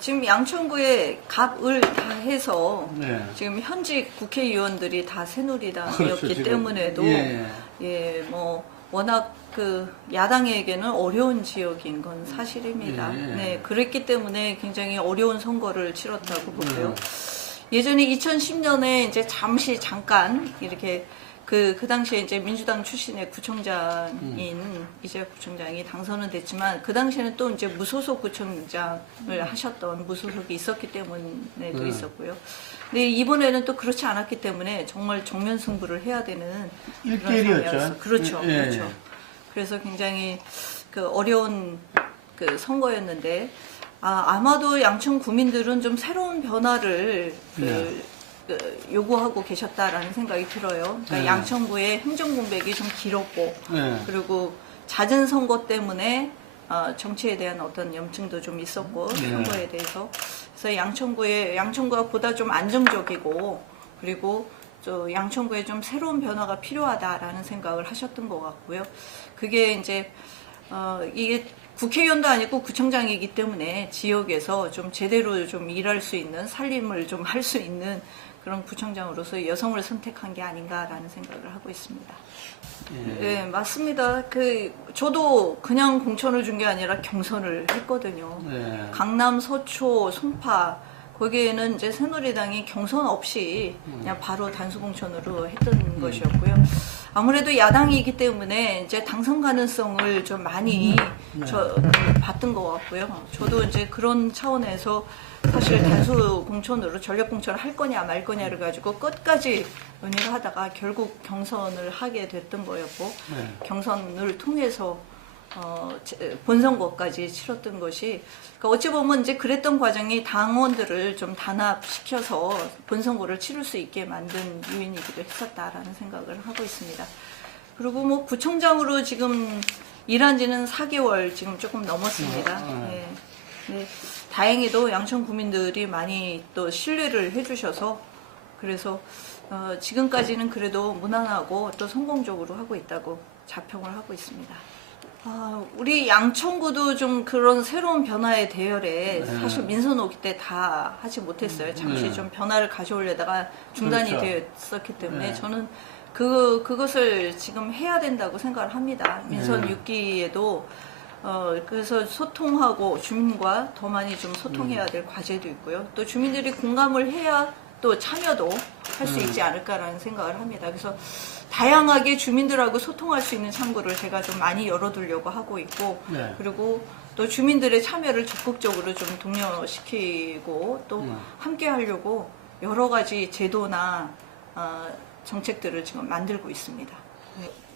지금 양천구에 갑을 다 해서 네. 지금 현직 국회의원들이 다 새누리당이었기 그렇죠, 때문에도 뭐 워낙 야당에게는 어려운 지역인 건 사실입니다. 네, 그랬기 때문에 굉장히 어려운 선거를 치렀다고 보고요. 예전에 2010년에 이제 잠깐 이렇게 그 당시에 이제 민주당 출신의 구청장인 이재학 구청장이 당선은 됐지만 그 당시에는 또 이제 무소속 구청장을 하셨던 무소속이 있었기 때문에도 있었고요. 근데 이번에는 또 그렇지 않았기 때문에 정말 정면 승부를 해야 되는 1대1이었죠. 그렇죠, 그렇죠. 그래서 굉장히 어려운 선거였는데 아마도 양천 구민들은 좀 새로운 변화를 요구하고 계셨다라는 생각이 들어요. 그러니까 양천구의 행정공백이 좀 길었고, 그리고 잦은 선거 때문에 정치에 대한 어떤 염증도 좀 있었고, 선거에 대해서. 그래서 양천구가 보다 좀 안정적이고, 그리고 양천구에 좀 새로운 변화가 필요하다라는 생각을 하셨던 것 같고요. 그게 이제, 이게 국회의원도 아니고 구청장이기 때문에 지역에서 좀 제대로 좀 일할 수 있는, 살림을 좀 할 수 있는 그런 구청장으로서 여성을 선택한 게 아닌가라는 생각을 하고 있습니다. 네, 맞습니다. 저도 그냥 공천을 준 게 아니라 경선을 했거든요. 강남, 서초, 송파, 거기에는 이제 새누리당이 경선 없이 그냥 바로 단수 공천으로 했던 것이었고요. 아무래도 야당이기 때문에 이제 당선 가능성을 좀 많이 봤던 것 같고요. 저도 이제 그런 차원에서 사실 단수 공천으로 전략 공천을 할 거냐 말 거냐를 가지고 끝까지 논의를 하다가 결국 경선을 하게 됐던 거였고, 경선을 통해서 본선거까지 치렀던 것이, 그러니까 어찌 보면 이제 그랬던 과정이 당원들을 좀 단합시켜서 본선거를 치를 수 있게 만든 요인이기도 했었다라는 생각을 하고 있습니다. 그리고 뭐 구청장으로 지금 일한 지는 4개월 지금 조금 넘었습니다. 네, 다행히도 양천 구민들이 많이 또 신뢰를 해주셔서, 그래서 지금까지는 그래도 무난하고 또 성공적으로 하고 있다고 자평을 하고 있습니다. 우리 양천구도 좀 그런 새로운 변화의 대열에 사실 민선 오기 때 다 하지 못했어요. 잠시 좀 변화를 가져오려다가 중단이 됐었기 때문에 저는 그것을 지금 해야 된다고 생각을 합니다. 민선 6기에도 그래서 소통하고 주민과 더 많이 좀 소통해야 될 과제도 있고요. 또 주민들이 공감을 해야 또 참여도 할 수 있지 않을까라는 생각을 합니다. 그래서 다양하게 주민들하고 소통할 수 있는 창구를 제가 좀 많이 열어두려고 하고 있고, 그리고 또 주민들의 참여를 적극적으로 좀 독려시키고 또 함께 하려고 여러 가지 제도나 정책들을 지금 만들고 있습니다.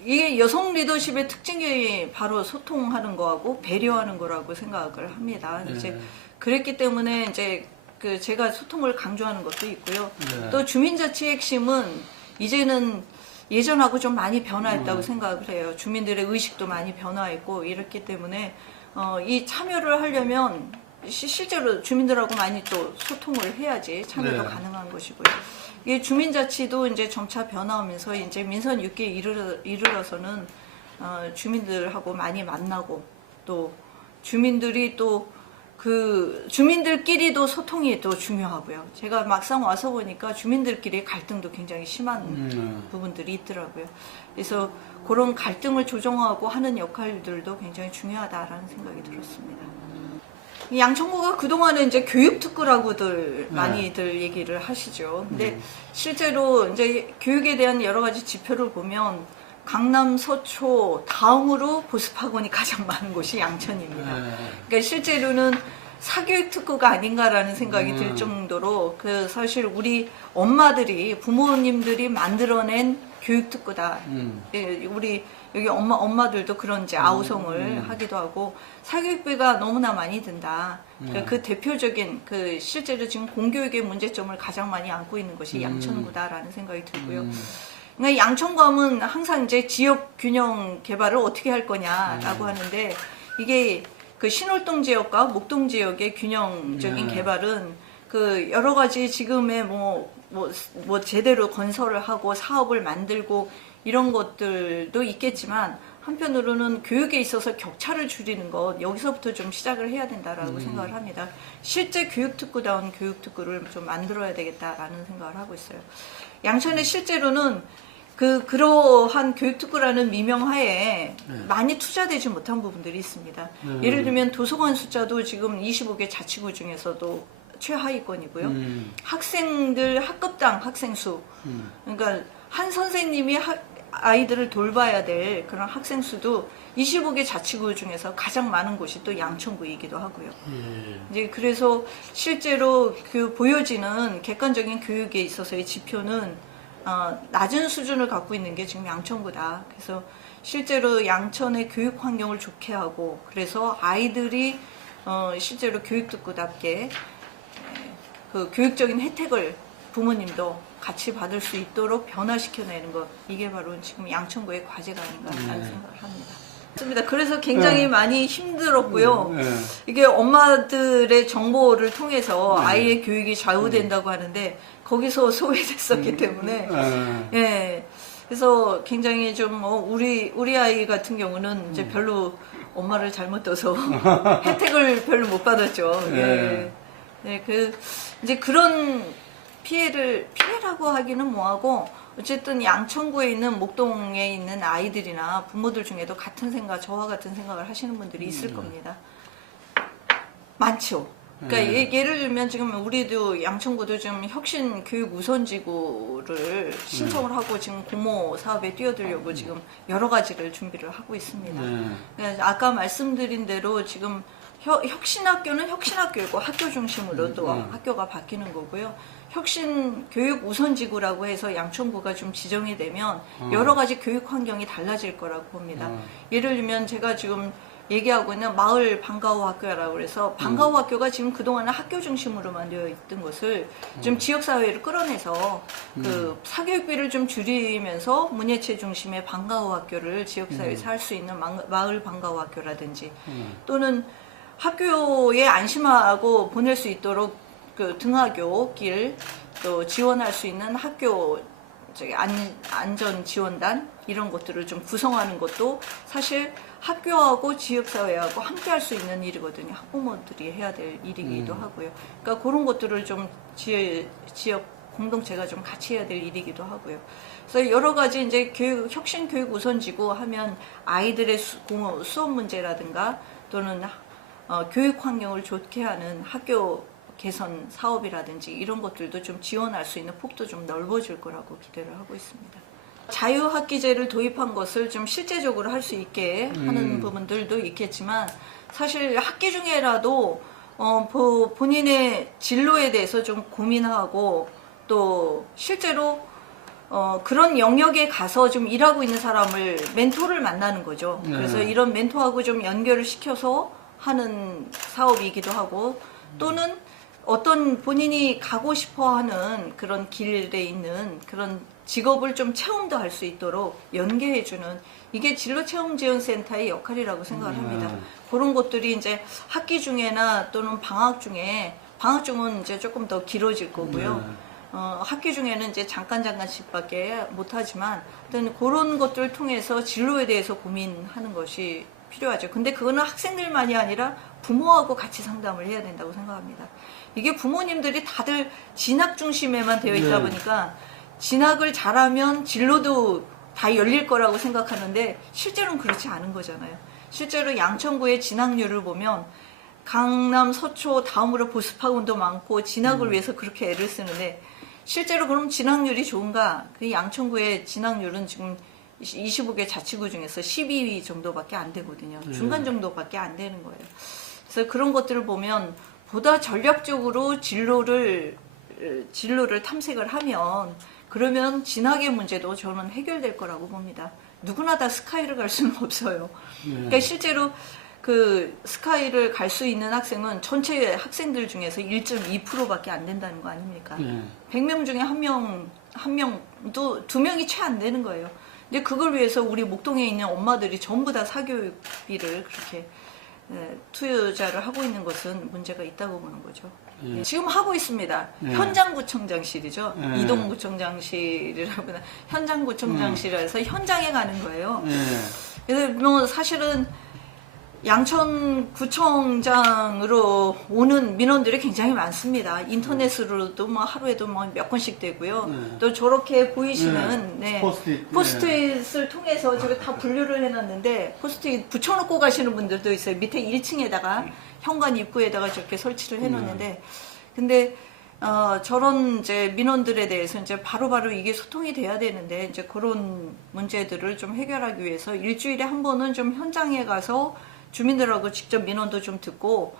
이게 여성 리더십의 특징이 바로 소통하는 거하고 배려하는 거라고 생각을 합니다. 이제 그랬기 때문에 이제 제가 소통을 강조하는 것도 있고요. 또 주민자치의 핵심은 이제는 예전하고 좀 많이 변화했다고 생각을 해요. 주민들의 의식도 많이 변화했고 이렇기 때문에 이 참여를 하려면 실제로 주민들하고 많이 또 소통을 해야지 참여도 가능한 것이고요. 이 주민자치도 이제 점차 변화하면서 이제 민선 6기에 이르러서는 주민들하고 많이 만나고, 또 주민들이 또 주민들끼리도 소통이 또 중요하고요. 제가 막상 와서 보니까 주민들끼리 갈등도 굉장히 심한 부분들이 있더라고요. 그래서 그런 갈등을 조정하고 하는 역할들도 굉장히 중요하다라는 생각이 들었습니다. 양천구가 그동안에 이제 교육특구라고들 많이들 얘기를 하시죠. 근데 실제로 이제 교육에 대한 여러 가지 지표를 보면 강남, 서초 다음으로 보습학원이 가장 많은 곳이 양천입니다. 그러니까 실제로는 사교육 특구가 아닌가라는 생각이 들 정도로 사실 우리 엄마들이, 부모님들이 만들어낸 교육 특구다. 우리 여기 엄마들도 그런 이제 아우성을 하기도 하고 사교육비가 너무나 많이 든다. 그러니까 그 대표적인 실제로 지금 공교육의 문제점을 가장 많이 안고 있는 것이 양천구다라는 생각이 들고요. 그러니까 양천구하면 항상 이제 지역 균형 개발을 어떻게 할 거냐라고 하는데, 이게 신월동 지역과 목동 지역의 균형적인 개발은 여러 가지 지금의 뭐 제대로 건설을 하고 사업을 만들고 이런 것들도 있겠지만, 한편으로는 교육에 있어서 격차를 줄이는 것, 여기서부터 좀 시작을 해야 된다라고 생각을 합니다. 실제 교육특구다운 교육특구를 좀 만들어야 되겠다라는 생각을 하고 있어요. 양천에 실제로는 그러한 교육특구라는 미명하에 많이 투자되지 못한 부분들이 있습니다. 예를 들면 도서관 숫자도 지금 25개 자치구 중에서도 최하위권이고요. 학생들 학급당 학생 수, 그러니까 한 선생님이 아이들을 돌봐야 될 그런 학생 수도 25개 자치구 중에서 가장 많은 곳이 또 양천구이기도 하고요. 이제 그래서 실제로 그 보여지는 객관적인 교육에 있어서의 지표는 낮은 수준을 갖고 있는 게 지금 양천구다. 그래서 실제로 양천의 교육 환경을 좋게 하고, 그래서 아이들이 실제로 교육특구답게 그 교육적인 혜택을 부모님도 같이 받을 수 있도록 변화시켜내는 것, 이게 바로 지금 양천구의 과제가 아닌가 하는 생각을 합니다. 맞습니다. 그래서 굉장히 많이 힘들었고요. 이게 엄마들의 정보를 통해서 아이의 교육이 좌우된다고 하는데 거기서 소외됐었기 때문에 예. 그래서 굉장히 좀 우리 아이 같은 경우는 이제 별로 엄마를 잘못 둬서 혜택을 별로 못 받았죠. 예. 네, 이제 그런 피해라고 하기는 뭐하고, 어쨌든 양천구에 있는 목동에 있는 아이들이나 부모들 중에도 저와 같은 생각을 하시는 분들이 있을 겁니다. 많죠. 그러니까 예를 들면 지금 우리도 양천구도 지금 혁신 교육 우선지구를 신청을 하고 지금 공모 사업에 뛰어들려고 지금 여러 가지를 준비를 하고 있습니다. 그러니까 아까 말씀드린 대로 지금 혁신학교는 혁신학교이고 학교 중심으로 또 학교가 바뀌는 거고요. 혁신 교육 우선지구라고 해서 양천구가 좀 지정이 되면 여러 가지 교육 환경이 달라질 거라고 봅니다. 예를 들면 제가 지금 얘기하고 있는 마을 방과후 학교라고 해서 방과후 학교가 지금 그동안은 학교 중심으로만 되어 있던 것을 좀 지역사회를 끌어내서 그 사교육비를 좀 줄이면서 문예체 중심의 방과후 학교를 지역사회에서 할 수 있는 마을 방과후 학교라든지 또는 학교에 안심하고 보낼 수 있도록 그 등하교 길 또 지원할 수 있는 학교 안전 지원단 이런 것들을 좀 구성하는 것도 사실 학교하고 지역사회하고 함께 할 수 있는 일이거든요. 학부모들이 해야 될 일이기도 하고요. 그러니까 그런 것들을 좀 지역 공동체가 좀 같이 해야 될 일이기도 하고요. 그래서 여러 가지 이제 혁신 교육 우선지구 하면 아이들의 수업 문제라든가 또는 교육 환경을 좋게 하는 학교 개선 사업이라든지 이런 것들도 좀 지원할 수 있는 폭도 좀 넓어질 거라고 기대를 하고 있습니다. 자유학기제를 도입한 것을 좀 실제적으로 할 수 있게 하는 부분들도 있겠지만 사실 학기 중에라도 본인의 진로에 대해서 좀 고민하고 또 실제로 그런 영역에 가서 좀 일하고 있는 사람을 멘토를 만나는 거죠. 그래서 이런 멘토하고 좀 연결을 시켜서 하는 사업이기도 하고 또는 어떤 본인이 가고 싶어 하는 그런 길에 있는 그런 직업을 좀 체험도 할 수 있도록 연계해주는 이게 진로체험지원센터의 역할이라고 생각을 합니다. 그런 것들이 이제 학기 중에나 또는 방학 중은 이제 조금 더 길어질 거고요. 학기 중에는 이제 잠깐씩밖에 못하지만 어떤 그런 것들을 통해서 진로에 대해서 고민하는 것이 필요하죠. 근데 그거는 학생들만이 아니라 부모하고 같이 상담을 해야 된다고 생각합니다. 이게 부모님들이 다들 진학 중심에만 되어 있다 보니까 진학을 잘하면 진로도 다 열릴 거라고 생각하는데 실제로는 그렇지 않은 거잖아요. 실제로 양천구의 진학률을 보면 강남, 서초 다음으로 보습학원도 많고 진학을 위해서 그렇게 애를 쓰는데 실제로 그럼 진학률이 좋은가? 그 양천구의 진학률은 지금 25개 자치구 중에서 12위 정도밖에 안 되거든요. 중간 정도밖에 안 되는 거예요. 그래서 그런 것들을 보면 보다 전략적으로 진로를 탐색을 하면 그러면 진학의 문제도 저는 해결될 거라고 봅니다. 누구나 다 스카이를 갈 수는 없어요. 그러니까 실제로 그 스카이를 갈 수 있는 학생은 전체 학생들 중에서 1.2%밖에 안 된다는 거 아닙니까? 100명 중에 한 명도 2명이 채 안 되는 거예요. 근데 그걸 위해서 우리 목동에 있는 엄마들이 전부 다 사교육비를 그렇게 투자를 하고 있는 것은 문제가 있다고 보는 거죠. 지금 하고 있습니다. 현장구청장실이죠. 이동구청장실이라고나 현장구청장실에서 현장에 가는 거예요. 그래서 뭐 사실은 양천구청장으로 오는 민원들이 굉장히 많습니다. 인터넷으로도 뭐 하루에도 뭐 몇 건씩 되고요. 네. 또 저렇게 보이시는 네. 포스트잇을 통해서 제가 다 분류를 해놨는데 포스트잇 붙여놓고 가시는 분들도 있어요. 밑에 1층에다가 현관 입구에다가 저렇게 설치를 해놓는데 근데 저런 이제 민원들에 대해서 이제 바로바로 이게 소통이 돼야 되는데 이제 그런 문제들을 좀 해결하기 위해서 일주일에 한 번은 좀 현장에 가서 주민들하고 직접 민원도 좀 듣고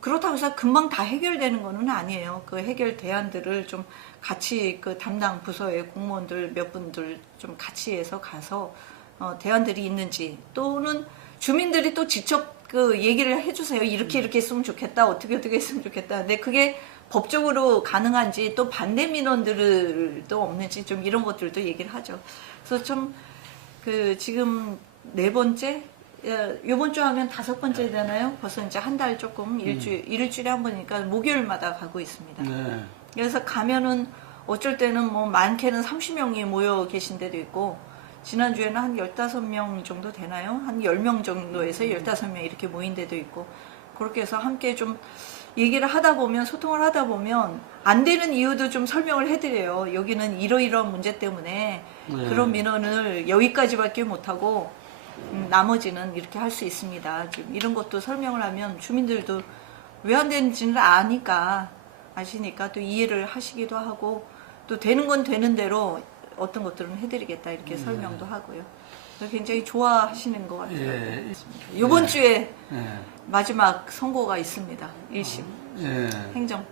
그렇다고 해서 금방 다 해결되는 거는 아니에요. 그 해결 대안들을 좀 같이 그 담당 부서의 공무원들 몇 분들 좀 같이 해서 가서 대안들이 있는지 또는 주민들이 또 직접 그 얘기를 해주세요. 이렇게 했으면 좋겠다. 어떻게 했으면 좋겠다. 근데 그게 법적으로 가능한지 또 반대 민원들도 없는지 좀 이런 것들도 얘기를 하죠. 그래서 좀 그 지금 4번째 요번 주 하면 5번째 되나요? 벌써 이제 한 달 조금 일주일에 한 번이니까 목요일마다 가고 있습니다. 네. 그래서 가면은 어쩔 때는 뭐 많게는 30명이 모여 계신 데도 있고 지난주에는 한 15명 정도 되나요? 한 10명 정도에서 15명 이렇게 모인 데도 있고 그렇게 해서 함께 좀 얘기를 하다 보면 소통을 하다 보면 안 되는 이유도 좀 설명을 해드려요. 여기는 이러이러한 문제 때문에 그런 민원을 여기까지밖에 못하고 나머지는 이렇게 할 수 있습니다. 지금 이런 것도 설명을 하면 주민들도 왜 안 되는지는 아시니까 또 이해를 하시기도 하고 또 되는 건 되는 대로 어떤 것들은 해드리겠다 이렇게 설명도 하고요. 굉장히 좋아하시는 것 같아요. 예. 이번 주에 예. 마지막 선고가 있습니다. 1심 예. 행정.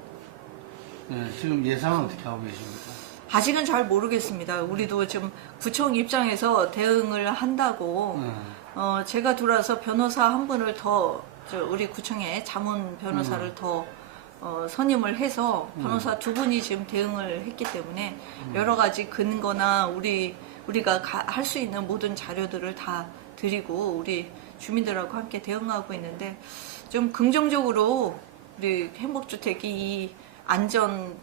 예. 지금 예상은 어떻게 하고 계십니까? 아직은 잘 모르겠습니다. 우리도 지금 구청 입장에서 대응을 한다고 제가 들어와서 변호사 한 분을 더 우리 구청에 자문 변호사를 더 선임을 해서 변호사 2분이 지금 대응을 했기 때문에 여러 가지 근거나 우리가 할 수 있는 모든 자료들을 다 드리고 우리 주민들하고 함께 대응하고 있는데 좀 긍정적으로 우리 행복주택이 이 안전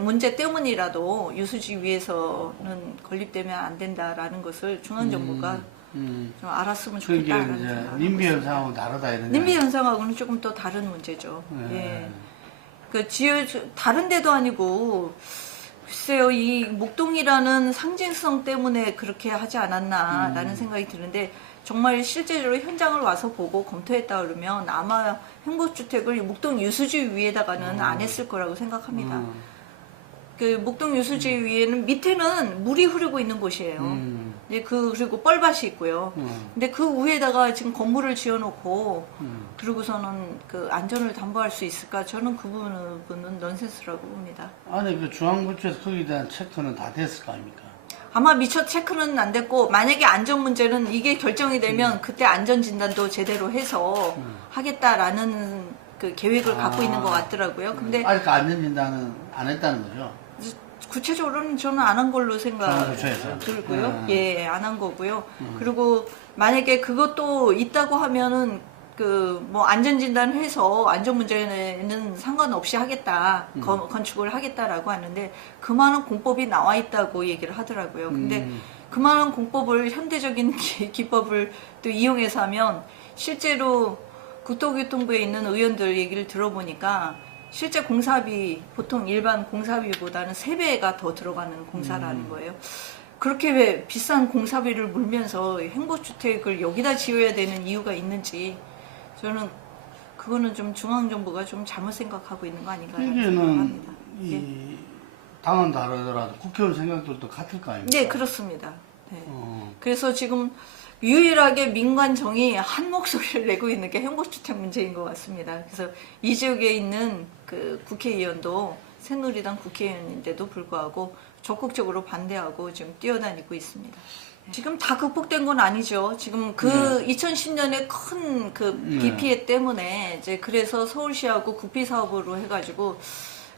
문제 때문이라도 유수지 위에서는 건립되면 안 된다라는 것을 중앙정부가 좀 알았으면 좋겠다라는 생각을 님비 현상하고 다르다 이런. 님비 현상하고는 조금 또 다른 문제죠. 예. 그 다른 데도 아니고 글쎄요, 이 목동이라는 상징성 때문에 그렇게 하지 않았나라는 생각이 드는데 정말 실제로 현장을 와서 보고 검토했다 그러면 아마 행복주택을 목동 유수지 위에다가는 안 했을 거라고 생각합니다. 그 목동 유수지 위에는 밑에는 물이 흐르고 있는 곳이에요. 그리고 뻘밭이 있고요. 근데 그 위에다가 지금 건물을 지어놓고 그러고서는 그 안전을 담보할 수 있을까? 저는 그 부분은 넌센스라고 봅니다. 아니 그 중앙부처에서 거기에 대한 체크는 다 됐을 거 아닙니까? 아마 미처 체크는 안 됐고 만약에 안전 문제는 이게 결정이 되면 그때 안전 진단도 제대로 해서 하겠다라는 그 계획을 갖고 있는 것 같더라고요. 근데 아직 안전 진단은 안 했다는 거죠? 구체적으로는 저는 안 한 걸로 중앙부처에서? 들고요. 예, 안 한 거고요. 그리고 만약에 그것도 있다고 하면은 그 뭐 안전 진단을 해서 안전 문제는 상관없이 하겠다, 건축을 하겠다라고 하는데 그 많은 공법이 나와 있다고 얘기를 하더라고요. 근데 그 많은 공법을 현대적인 기법을 또 이용해서 하면 실제로 국토교통부에 있는 의원들 얘기를 들어보니까 실제 공사비 보통 일반 공사비보다는 3배가 더 들어가는 공사라는 거예요. 그렇게 왜 비싼 공사비를 물면서 행복주택을 여기다 지어야 되는 이유가 있는지 저는 그거는 좀 중앙정부가 좀 잘못 생각하고 있는 거 아닌가 생각합니다. 이 당은 다르더라도 국회의원 생각들도 같을 거 아닙니까? 네, 그렇습니다. 네. 그래서 지금 유일하게 민관정이 한 목소리를 내고 있는 게 행복주택 문제인 것 같습니다. 그래서 이 지역에 있는 그 국회의원도 새누리당 국회의원인데도 불구하고 적극적으로 반대하고 지금 뛰어다니고 있습니다. 지금 다 극복된 건 아니죠. 지금 그 2010년에 큰 그 비 피해 때문에 이제 그래서 서울시하고 국비사업으로 해가지고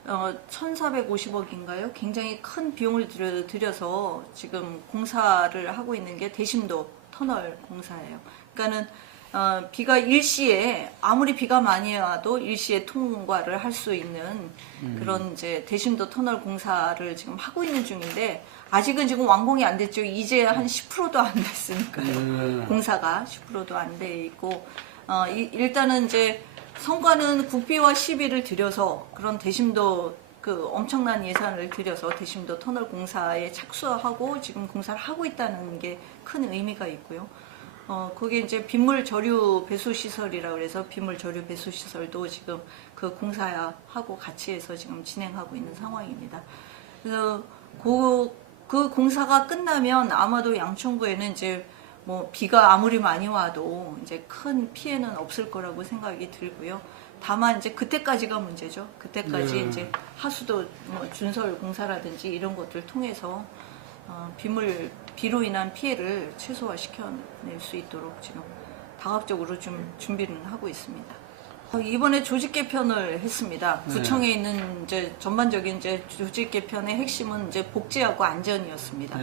1,450억인가요? 굉장히 큰 비용을 들여서 지금 공사를 하고 있는 게 대심도 터널 공사예요. 그러니까는 비가 일시에 아무리 비가 많이 와도 일시에 통과를 할 수 있는 그런 이제 대심도 터널 공사를 지금 하고 있는 중인데 아직은 지금 완공이 안 됐죠. 이제 한 10%도 안 됐으니까요. 공사가 10%도 안 돼 있고 일단은 이제 성과는 국비와 시비를 들여서 그런 대심도 그 엄청난 예산을 들여서 대심도 터널 공사에 착수하고 지금 공사를 하고 있다는 게 큰 의미가 있고요. 그게 이제 빗물 저류 배수 시설이라고 그래서 빗물 저류 배수 시설도 지금 그 공사하고 같이 해서 지금 진행하고 있는 상황입니다. 그래서 그 공사가 끝나면 아마도 양천구에는 이제 뭐 비가 아무리 많이 와도 이제 큰 피해는 없을 거라고 생각이 들고요. 다만 이제 그때까지가 문제죠. 그때까지 이제 하수도 뭐 준설 공사라든지 이런 것들을 통해서 비로 인한 피해를 최소화시켜낼 수 있도록 지금 다각적으로 좀 준비는 하고 있습니다. 이번에 조직 개편을 했습니다. 구청에 있는 이제 전반적인 이제 조직 개편의 핵심은 이제 복지하고 안전이었습니다.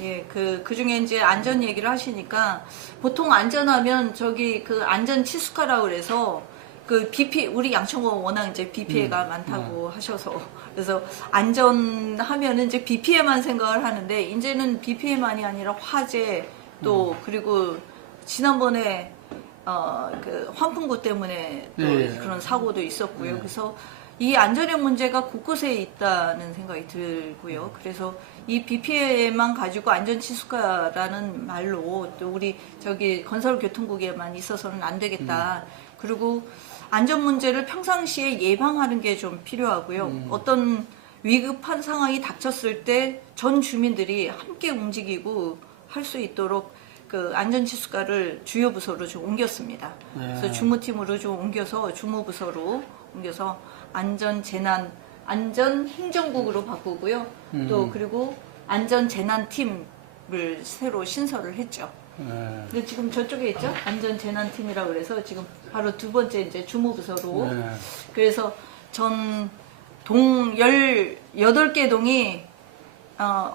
예, 그 중에 이제 안전 얘기를 하시니까 보통 안전하면 저기 그 안전 치수카라고 그래서 그 우리 양천구가 워낙 이제 비 피해가 많다고 하셔서 그래서 안전하면은 이제 비 피해만 생각을 하는데 이제는 비 피해만이 아니라 화재 또 그리고 지난번에 그 환풍구 때문에 또 그런 사고도 있었고요. 그래서 이 안전의 문제가 곳곳에 있다는 생각이 들고요. 그래서 이 비 피해만 가지고 안전치수과라는 말로 또 우리 저기 건설교통국에만 있어서는 안 되겠다. 그리고 안전 문제를 평상시에 예방하는 게 좀 필요하고요. 어떤 위급한 상황이 닥쳤을 때 전 주민들이 함께 움직이고 할 수 있도록 그 안전치수과를 주요 부서로 좀 옮겼습니다. 그래서 주무팀으로 좀 옮겨서 주무부서로 옮겨서 안전행정국으로 바꾸고요. 또 그리고 안전재난팀을 새로 신설을 했죠. 근데 지금 저쪽에 있죠? 안전재난팀이라고 그래서 지금 바로 두 번째 이제 주무부서로. 그래서 전 동 18개 동이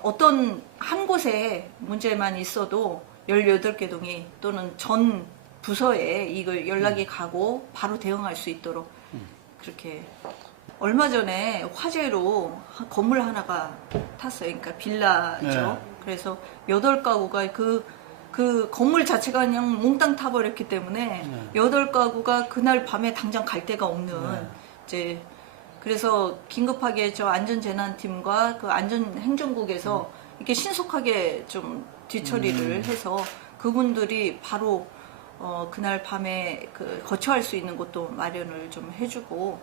어떤 한 곳에 문제만 있어도 18개 동이 또는 전 부서에 이걸 연락이 가고 바로 대응할 수 있도록 그렇게. 얼마 전에 화재로 건물 하나가 탔어요. 그러니까 빌라죠. 그래서 8가구가 그 건물 자체가 그냥 몽땅 타버렸기 때문에 8가구가 그날 밤에 당장 갈 데가 없는 이제 그래서 긴급하게 저 안전재난팀과 그 안전행정국에서 이렇게 신속하게 좀 뒤처리를 해서 그분들이 바로 그날 밤에 그 거처할 수 있는 곳도 마련을 좀 해주고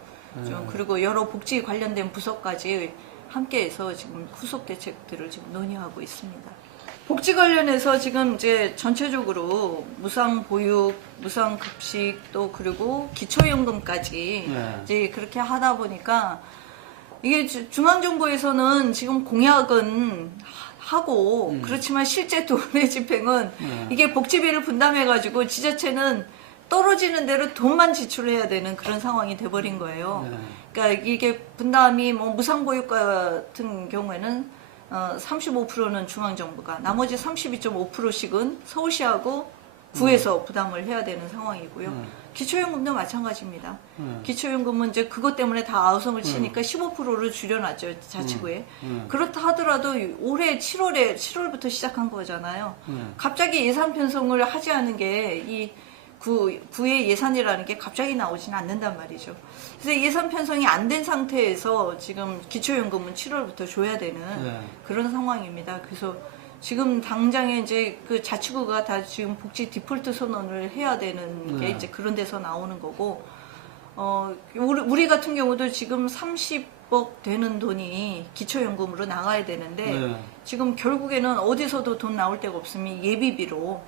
좀 그리고 여러 복지 관련된 부서까지 함께해서 지금 후속 대책들을 지금 논의하고 있습니다. 복지 관련해서 지금 이제 전체적으로 무상 보육, 무상 급식 또 그리고 기초연금까지 이제 그렇게 하다 보니까 이게 중앙정부에서는 지금 공약은 하고 그렇지만 실제 돈의 집행은 이게 복지비를 분담해가지고 지자체는 떨어지는 대로 돈만 지출해야 되는 그런 상황이 돼버린 거예요. 그러니까 이게 분담이 뭐 무상보육 같은 경우에는 35%는 중앙정부가 나머지 32.5%씩은 서울시하고 구에서 부담을 해야 되는 상황이고요. 기초연금도 마찬가지입니다. 기초연금은 이제 그것 때문에 다 아우성을 치니까 15%를 줄여놨죠, 자치구에. 그렇다 하더라도 올해 7월부터 시작한 거잖아요. 갑자기 예산 편성을 하지 않은 게 이 구의 예산이라는 게 갑자기 나오지는 않는단 말이죠. 그래서 예산 편성이 안 된 상태에서 지금 기초연금은 7월부터 줘야 되는 그런 상황입니다. 그래서 지금 당장에 이제 그 자치구가 다 지금 복지 디폴트 선언을 해야 되는 게 이제 그런 데서 나오는 거고, 우리 같은 경우도 지금 30억 되는 돈이 기초연금으로 나가야 되는데, 지금 결국에는 어디서도 돈 나올 데가 없으면 예비비로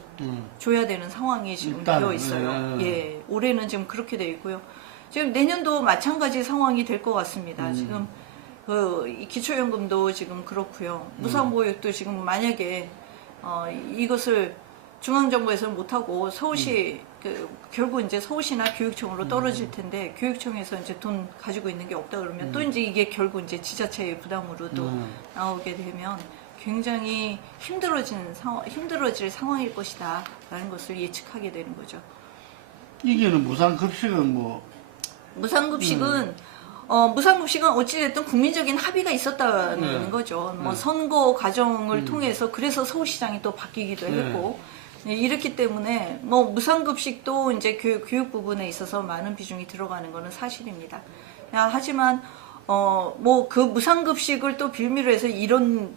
줘야 되는 상황이 지금 되어 있어요. 예, 올해는 지금 그렇게 되어 있고요. 지금 내년도 마찬가지 상황이 될 것 같습니다. 지금 이 기초연금도 지금 그렇고요. 무상보육도 지금 만약에 이것을 중앙정부에서는 못하고 서울시 결국 이제 서울시나 교육청으로 떨어질 텐데 교육청에서 이제 돈 가지고 있는 게 없다 그러면 또 이제 이게 결국 이제 지자체의 부담으로 또 나오게 되면 굉장히 힘들어질 상황일 것이다라는 것을 예측하게 되는 거죠. 이게는 무상급식은 뭐 무상급식은 무상급식은 어찌됐든 국민적인 합의가 있었다는 네. 거죠. 뭐 선거 과정을 음. 통해서 그래서 서울시장이 또 바뀌기도 네. 했고 네, 이렇기 때문에 뭐 무상급식도 이제 교육 부분에 있어서 많은 비중이 들어가는 것은 사실입니다. 야, 하지만 뭐 그 무상급식을 또 빌미로 해서 이런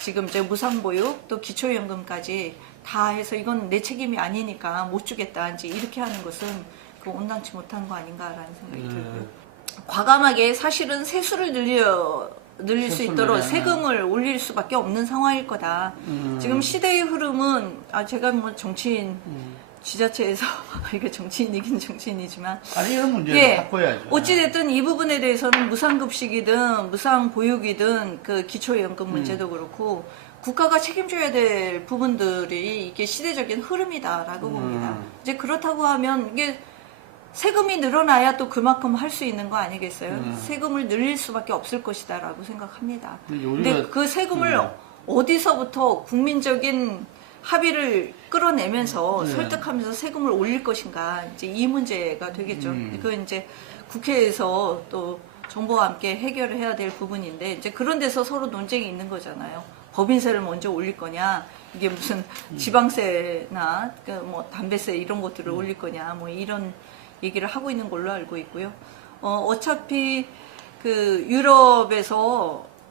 지금 이제 무상보육 또 기초연금까지 다 해서 이건 내 책임이 아니니까 못 주겠다 이제 이렇게 하는 것은 그 온당치 못한 거 아닌가라는 생각이 들고요. 과감하게 사실은 세수를 늘릴 수 있도록 세금을 올릴 수밖에 없는 상황일 거다. 지금 시대의 흐름은 제가 뭐 정치인 지자체에서 이게 정치인이긴 정치인이지만 아니 이런 문제를 바꿔야죠. 어찌됐든 이 부분에 대해서는 무상급식이든 무상보육이든 그 기초연금 문제도 그렇고 국가가 책임져야 될 부분들이 이게 시대적인 흐름이다라고 봅니다. 이제 그렇다고 하면 이게 세금이 늘어나야 또 그만큼 할 수 있는 거 아니겠어요? 세금을 늘릴 수밖에 없을 것이다라고 생각합니다. 근데 그 세금을 어디서부터 국민적인 합의를 끌어내면서 설득하면서 세금을 올릴 것인가 이제 이 문제가 되겠죠. 그건 이제 국회에서 또 정부와 함께 해결을 해야 될 부분인데 이제 그런 데서 서로 논쟁이 있는 거잖아요. 법인세를 먼저 올릴 거냐, 이게 무슨 지방세나 뭐 담배세 이런 것들을 올릴 거냐, 뭐 이런 얘기를 하고 있는 걸로 알고 있고요. 어차피 그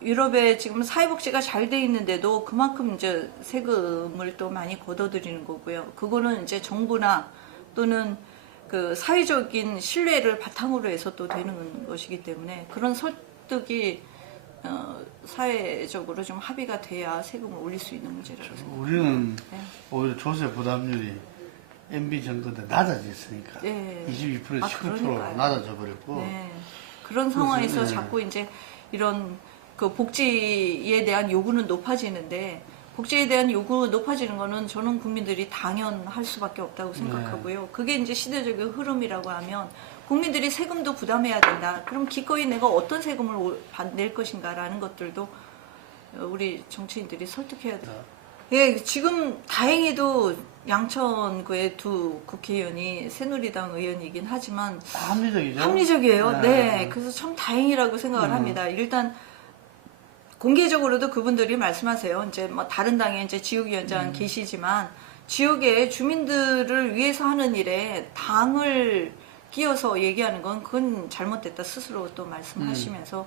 유럽에 지금 사회복지가 잘 돼 있는데도 그만큼 이제 세금을 또 많이 걷어들이는 거고요. 그거는 이제 정부나 또는 그 사회적인 신뢰를 바탕으로 해서 또 되는 것이기 때문에 그런 설득이 사회적으로 좀 합의가 돼야 세금을 올릴 수 있는 문제라고 생각합니다. 우리는 네. 오히려 조세 부담률이 MB 정권 때 낮아졌으니까 네. 22% 19% 그러니까요. 낮아져 버렸고 네. 그런 상황에서 그래서, 네. 자꾸 이제 이런 그 복지에 대한 요구는 높아지는데 복지에 대한 요구 높아지는 거는 저는 국민들이 당연할 수밖에 없다고 생각하고요. 그게 이제 시대적인 흐름이라고 하면 국민들이 세금도 부담해야 된다. 그럼 기꺼이 내가 어떤 세금을 낼 것인가라는 것들도 우리 정치인들이 설득해야 돼요. 예, 지금 다행히도 양천구의 두 국회의원이 새누리당 의원이긴 하지만 합리적이죠. 합리적이에요. 네, 그래서 참 다행이라고 생각을 합니다. 일단 공개적으로도 그분들이 말씀하세요. 이제 뭐 다른 당에 이제 지역위원장 계시지만 지역의 주민들을 위해서 하는 일에 당을 끼워서 얘기하는 건 그건 잘못됐다 스스로 또 말씀하시면서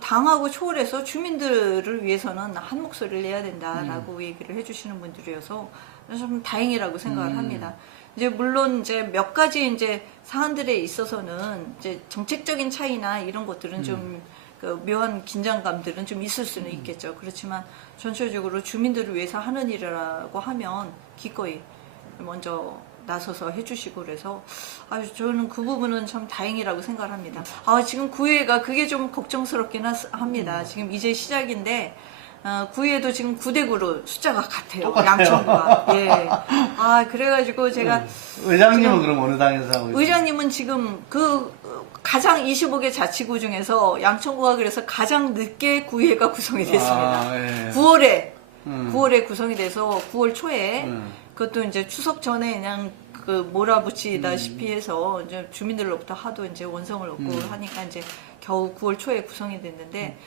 당하고 초월해서 주민들을 위해서는 한 목소리를 내야 된다라고 얘기를 해주시는 분들이어서 좀 다행이라고 생각을 합니다. 이제 물론 이제 몇 가지 이제 사안들에 있어서는 이제 정책적인 차이나 이런 것들은 좀 그 묘한 긴장감들은 좀 있을 수는 있겠죠. 그렇지만 전체적으로 주민들을 위해서 하는 일이라고 하면 기꺼이 먼저 나서서 해주시고 그래서 저는 그 부분은 참 다행이라고 생각을 합니다. 지금 구의회가 그게 좀 걱정스럽긴 합니다. 지금 이제 시작인데 구의회도 지금 9대9로 숫자가 같아요. 똑같아요. 양천구가. 예. 그래가지고 제가 의장님은 그럼 어느 당에서 하고 있어요? 의장님은 지금 그 가장 25개 자치구 중에서 양천구가 그래서 가장 늦게 구의회가 구성이 됐습니다. 예. 9월에 구성이 돼서 9월 초에 그것도 이제 추석 전에 그냥 그 몰아붙이다시피 해서 이제 주민들로부터 하도 이제 원성을 얻고 하니까 이제 겨우 9월 초에 구성이 됐는데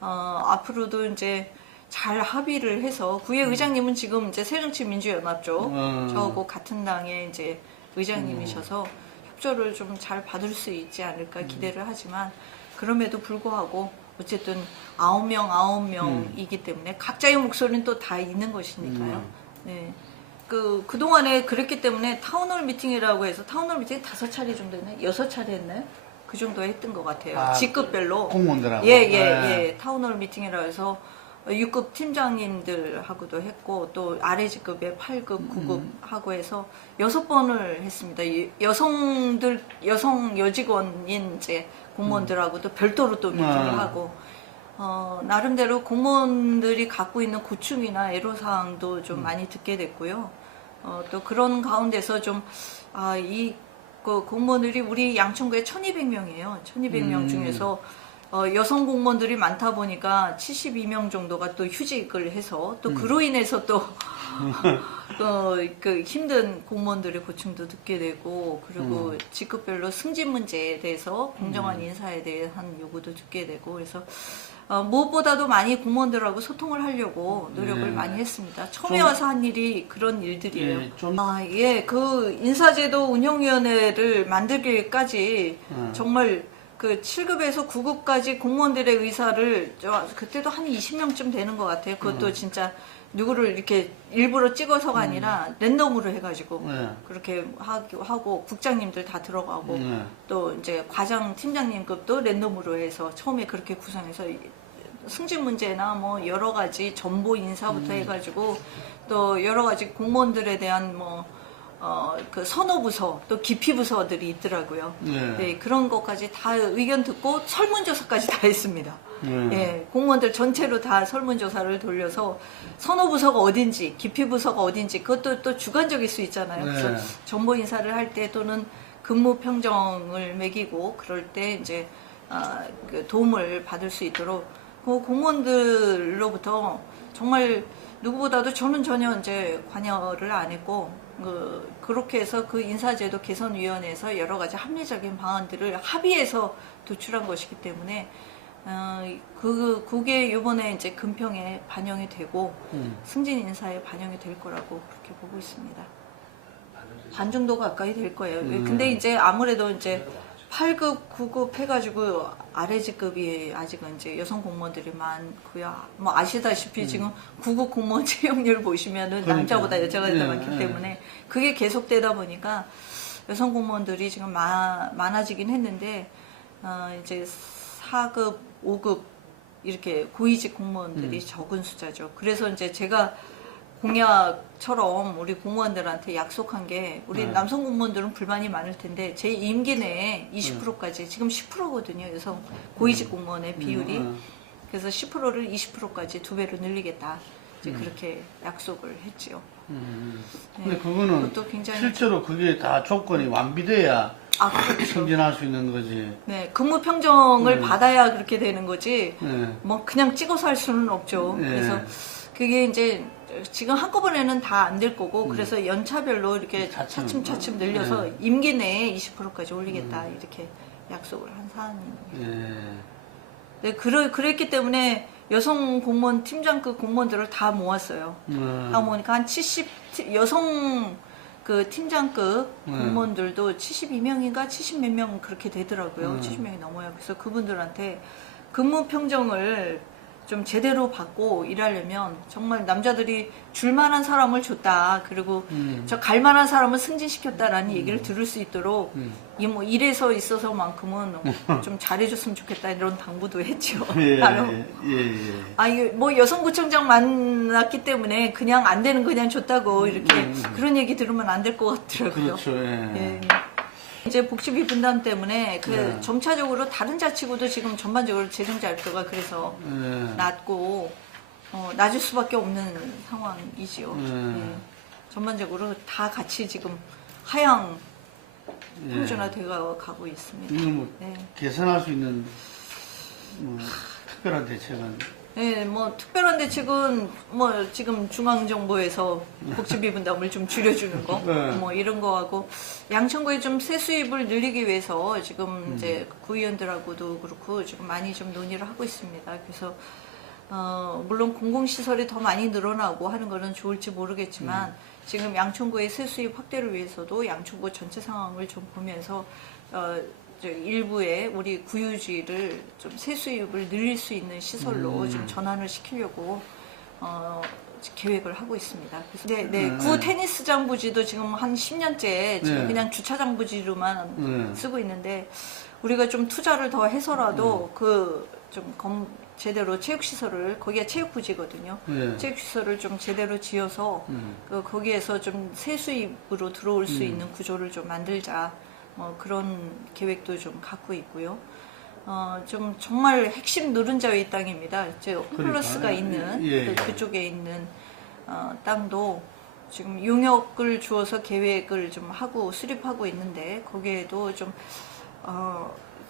앞으로도 이제 잘 합의를 해서 구의 의장님은 지금 이제 새정치민주연합 쪽 저하고 같은 당의 이제 의장님이셔서 협조를 좀 잘 받을 수 있지 않을까 기대를 하지만 그럼에도 불구하고 어쨌든 9명이기 때문에 각자의 목소리는 또 다 있는 것이니까요. 네. 그동안에 그랬기 때문에 타운홀 미팅이라고 해서 타운홀 미팅이 5차례 정도 했나요? 6차례 했나요? 그 정도 했던 것 같아요. 직급별로. 공무원들하고. 예. 타운홀 미팅이라고 해서 6급 팀장님들하고도 했고 또 아래 직급에 8급, 9급 하고 해서 6번을 했습니다. 여성 여직원인 이제 공무원들하고도 별도로 또 미팅을 하고 나름대로 공무원들이 갖고 있는 고충이나 애로사항도 좀 많이 듣게 됐고요. 또 그런 가운데서 좀 그 공무원들이 우리 양천구에 1200명이에요. 1200명 중에서 여성 공무원들이 많다 보니까 72명 정도가 또 휴직을 해서 또 그로 인해서 또 그 힘든 공무원들의 고충도 듣게 되고, 그리고 직급별로 승진 문제에 대해서 공정한 인사에 대한 요구도 듣게 되고, 그래서 무엇보다도 많이 공무원들하고 소통을 하려고 노력을 네. 많이 했습니다. 처음에 와서 한 일이 그런 일들이에요. 예, 좀 그 인사제도 운영위원회를 만들기까지 정말 그 7급에서 9급까지 공무원들의 의사를 그때도 한 20명쯤 되는 것 같아요. 그것도 진짜 누구를 이렇게 일부러 찍어서가 아니라 랜덤으로 해가지고 네. 그렇게 하고 국장님들 다 들어가고 네. 또 이제 과장 팀장님급도 랜덤으로 해서 처음에 그렇게 구성해서 승진 문제나 뭐 여러 가지 정보 인사부터 해가지고 또 여러 가지 공무원들에 대한 그 선호부서 또 기피부서들이 있더라고요. 네. 네, 그런 것까지 다 의견 듣고 설문조사까지 다 했습니다. 네. 예, 공무원들 전체로 다 설문조사를 돌려서 선호부서가 어딘지, 기피부서가 어딘지, 그것도 또 주관적일 수 있잖아요. 네. 그래서 정보 인사를 할 때 또는 근무 평정을 매기고 그럴 때 이제 그 도움을 받을 수 있도록 그 공무원들로부터 정말 누구보다도 저는 전혀 이제 관여를 안 했고 그렇게 해서 그 인사제도 개선위원회에서 여러 가지 합리적인 방안들을 합의해서 도출한 것이기 때문에 그게 이번에 이제 금평에 반영이 되고 승진 인사에 반영이 될 거라고 그렇게 보고 있습니다. 반 정도 가까이 될 거예요. 근데 이제 아무래도 이제 8급, 9급 해가지고 아래 직급이 아직은 이제 여성 공무원들이 많고요. 뭐 아시다시피 지금 9급 공무원 채용률 보시면은 그러니까요. 남자보다 여자가 더 네, 많기 네. 때문에 그게 계속되다 보니까 여성 공무원들이 지금 많아지긴 했는데 이제 4급, 5급 이렇게 고위직 공무원들이 적은 숫자죠. 그래서 이제 제가 공약처럼 우리 공무원들한테 약속한 게 우리 네. 남성 공무원들은 불만이 많을 텐데 제 임기 내에 20%까지 지금 10%거든요. 여성 고위직 공무원의 비율이. 그래서 10%를 20%까지 2배로 늘리겠다. 이제 그렇게 약속을 했지요. 근데 네, 그거는 그것도 굉장히 실제로 그게 다 조건이 완비돼야 그렇죠. 승진할 수 있는 거지. 네, 근무 평정을 받아야 그렇게 되는 거지. 네. 뭐 그냥 찍어서 할 수는 없죠. 네. 그래서 그게 이제 지금 한꺼번에는 다 안 될 거고 그래서 연차별로 이렇게 차츰차츰 늘려서 임기 내에 20%까지 올리겠다 이렇게 약속을 한 사안입니다. 예. 네, 그랬기 때문에 여성 공무원 팀장급 공무원들을 다 모았어요. 다 모으니까 한 70 여성 그 팀장급 공무원들도 72명인가 70 몇 명 그렇게 되더라고요. 70명이 넘어요. 그래서 그분들한테 근무 평정을 좀 제대로 받고 일하려면 정말 남자들이 줄만한 사람을 줬다. 그리고 저 갈만한 사람을 승진시켰다라는 얘기를 들을 수 있도록 뭐 일에서 있어서만큼은 좀 잘해줬으면 좋겠다 이런 당부도 했죠. 예. 뭐 여성구청장 만났기 때문에 그냥 안 되는 거 그냥 줬다고 이렇게 그런 얘기 들으면 안 될 것 같더라고요. 그렇죠. 예. 이제 복지비 분담 때문에 점차적으로 다른 자치구도 지금 전반적으로 재정 자료가 그래서 낮고 낮을 수밖에 없는 상황이지요. 전반적으로 다 같이 지금 하향 평준화되어 가고 있습니다. 이거 뭐 개선할 수 있는 뭐 특별한 대책은? 네, 뭐 특별한 대책은 뭐 지금 중앙정부에서 복지비 분담을 좀 줄여주는 거, 뭐 이런 거 하고 양천구에 좀 세수입을 늘리기 위해서 지금 이제 구의원들하고도 그렇고 지금 많이 좀 논의를 하고 있습니다. 그래서 물론 공공시설이 더 많이 늘어나고 하는 거는 좋을지 모르겠지만 지금 양천구의 세수입 확대를 위해서도 양천구 전체 상황을 좀 보면서 일부의 우리 구유지를 좀 세수입을 늘릴 수 있는 시설로 좀 전환을 시키려고 계획을 하고 있습니다. 그래서 구 테니스장 부지도 지금 한 10년째 지금 그냥 주차장 부지로만 쓰고 있는데 우리가 좀 투자를 더 해서라도 제대로 체육시설을 거기가 체육부지거든요. 체육시설을 좀 제대로 지어서 거기에서 좀 세수입으로 들어올 수 있는 구조를 좀 만들자. 그런 계획도 좀 갖고 있고요. 좀 정말 핵심 노른자의 땅입니다. 이제 홈플러스가 있는 그쪽에 있는 땅도 지금 용역을 주어서 계획을 좀 하고 수립하고 있는데 거기에도 좀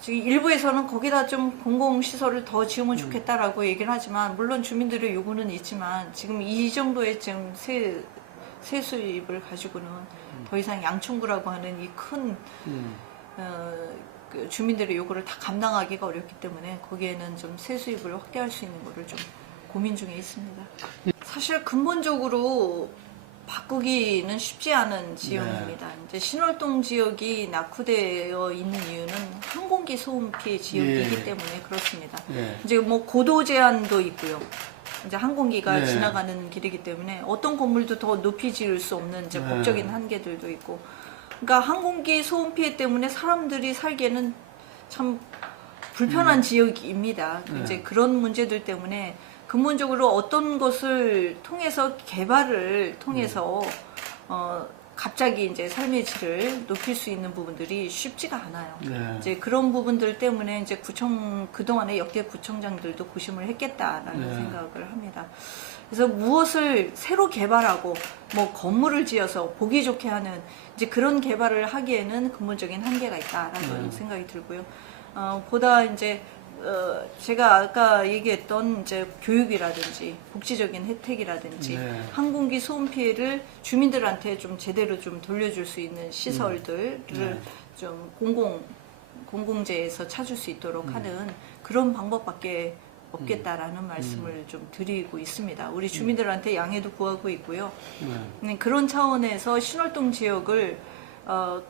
지금 일부에서는 거기다 좀 공공시설을 더 지으면 좋겠다라고 얘기를 하지만, 물론 주민들의 요구는 있지만 지금 이 정도의 지금 세 수입을 가지고는 더 이상 양천구라고 하는 이 큰 그 주민들의 요구를 다 감당하기가 어렵기 때문에 거기에는 좀 세 수입을 확대할 수 있는 거를 좀 고민 중에 있습니다. 사실 근본적으로 바꾸기는 쉽지 않은 지역입니다. 이제 신월동 지역이 낙후되어 있는 이유는 항공기 소음 피해 지역이기 때문에 그렇습니다. 이제 뭐 고도 제한도 있고요. 이제 항공기가 지나가는 길이기 때문에 어떤 건물도 더 높이 지을 수 없는 이제 법적인 한계들도 있고, 그러니까 항공기 소음 피해 때문에 사람들이 살기에는 참 불편한 지역입니다. 이제 그런 문제들 때문에 근본적으로 어떤 것을 통해서 개발을 통해서 갑자기 이제 삶의 질을 높일 수 있는 부분들이 쉽지가 않아요. 이제 그런 부분들 때문에 이제 그동안에 역대 구청장들도 고심을 했겠다라는 생각을 합니다. 그래서 무엇을 새로 개발하고 뭐 건물을 지어서 보기 좋게 하는 이제 그런 개발을 하기에는 근본적인 한계가 있다라는 생각이 들고요. 보다 이제 제가 아까 얘기했던 이제 교육이라든지 복지적인 혜택이라든지 항공기 소음 피해를 주민들한테 좀 제대로 좀 돌려줄 수 있는 시설들을 좀 공공재에서 찾을 수 있도록 하는 그런 방법밖에 없겠다라는 말씀을 좀 드리고 있습니다. 우리 주민들한테 양해도 구하고 있고요. 그런 차원에서 신월동 지역을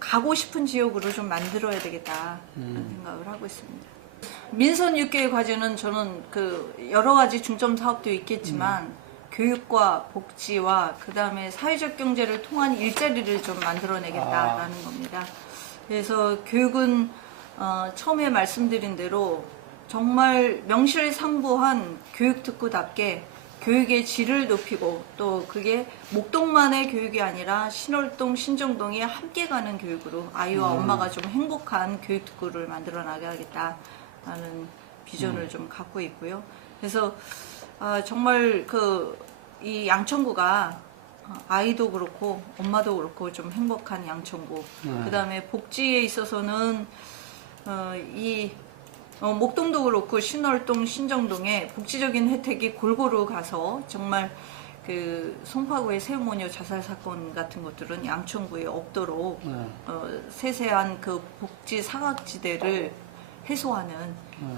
가고 싶은 지역으로 좀 만들어야 되겠다는 생각을 하고 있습니다. 민선 6개의 과제는 저는 그 여러 가지 중점 사업도 있겠지만 교육과 복지와 그 다음에 사회적 경제를 통한 일자리를 좀 만들어내겠다라는 겁니다. 그래서 교육은 처음에 말씀드린 대로 정말 명실상부한 교육특구답게 교육의 질을 높이고, 또 그게 목동만의 교육이 아니라 신월동, 신정동이 함께 가는 교육으로 아이와 엄마가 좀 행복한 교육특구를 만들어 나가겠다라는 비전을 좀 갖고 있고요. 그래서 정말 이 양천구가 아이도 그렇고 엄마도 그렇고 좀 행복한 양천구. 그 다음에 복지에 있어서는 목동도 그렇고 신월동, 신정동에 복지적인 혜택이 골고루 가서 정말 그 송파구의 세모녀 자살 사건 같은 것들은 양천구에 없도록 세세한 그 복지 사각지대를 해소하는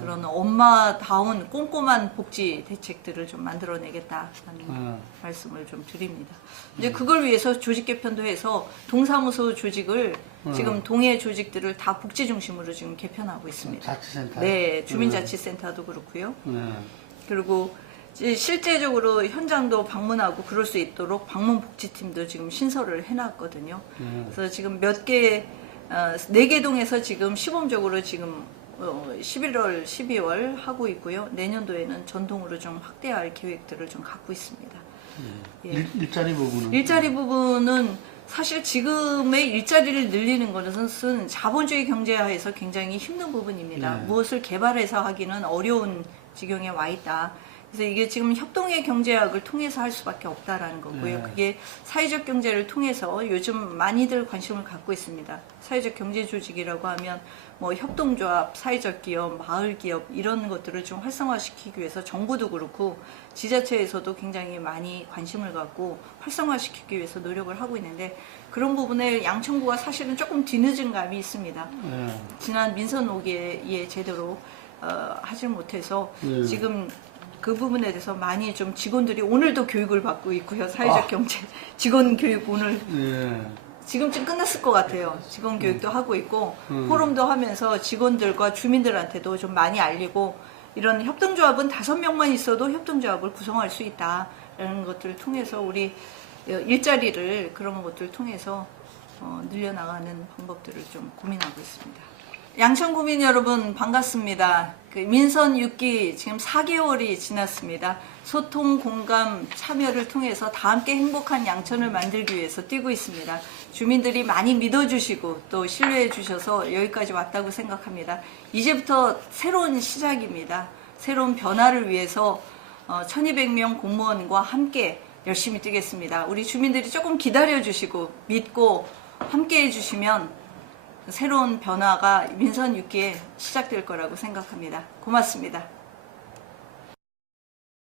그런 엄마다운 꼼꼼한 복지 대책들을 좀 만들어내겠다는 말씀을 좀 드립니다. 이제 그걸 위해서 조직 개편도 해서 동사무소 조직을 지금 동해 조직들을 다 복지 중심으로 지금 개편하고 있습니다. 자치센터? 네, 주민자치센터도 그렇고요. 그리고 이제 실제적으로 현장도 방문하고 그럴 수 있도록 방문복지팀도 지금 신설을 해놨거든요. 그래서 지금 몇 개, 4개 동에서 지금 시범적으로 지금 11월, 12월 하고 있고요. 내년도에는 전동으로 좀 확대할 계획들을 좀 갖고 있습니다. 예. 일자리 부분은? 일자리 부분은 사실 지금의 일자리를 늘리는 것은 자본주의 경제화에서 굉장히 힘든 부분입니다. 무엇을 개발해서 하기는 어려운 지경에 와 있다. 그래서 이게 지금 협동의 경제학을 통해서 할 수밖에 없다라는 거고요. 그게 사회적 경제를 통해서 요즘 많이들 관심을 갖고 있습니다. 사회적 경제 조직이라고 하면 뭐 협동조합, 사회적 기업, 마을 기업 이런 것들을 좀 활성화시키기 위해서 정부도 그렇고 지자체에서도 굉장히 많이 관심을 갖고 활성화시키기 위해서 노력을 하고 있는데, 그런 부분에 양천구가 사실은 조금 뒤늦은 감이 있습니다. 지난 민선 5기에 제대로 하지 못해서 지금 그 부분에 대해서 많이 좀 직원들이 오늘도 교육을 받고 있고요. 사회적 경제 직원 교육 오늘 지금쯤 끝났을 것 같아요. 직원 교육도 하고 있고 포럼도 하면서 직원들과 주민들한테도 좀 많이 알리고, 이런 협동조합은 5명만 있어도 협동조합을 구성할 수 있다라는 것들을 통해서 우리 일자리를 그런 것들을 통해서 늘려나가는 방법들을 좀 고민하고 있습니다. 양천구민 여러분 반갑습니다. 민선 6기 지금 4개월이 지났습니다. 소통, 공감, 참여를 통해서 다 함께 행복한 양천을 만들기 위해서 뛰고 있습니다. 주민들이 많이 믿어주시고 또 신뢰해 주셔서 여기까지 왔다고 생각합니다. 이제부터 새로운 시작입니다. 새로운 변화를 위해서 1200명 공무원과 함께 열심히 뛰겠습니다. 우리 주민들이 조금 기다려 주시고 믿고 함께 해주시면 새로운 변화가 민선 6기에 시작될 거라고 생각합니다. 고맙습니다.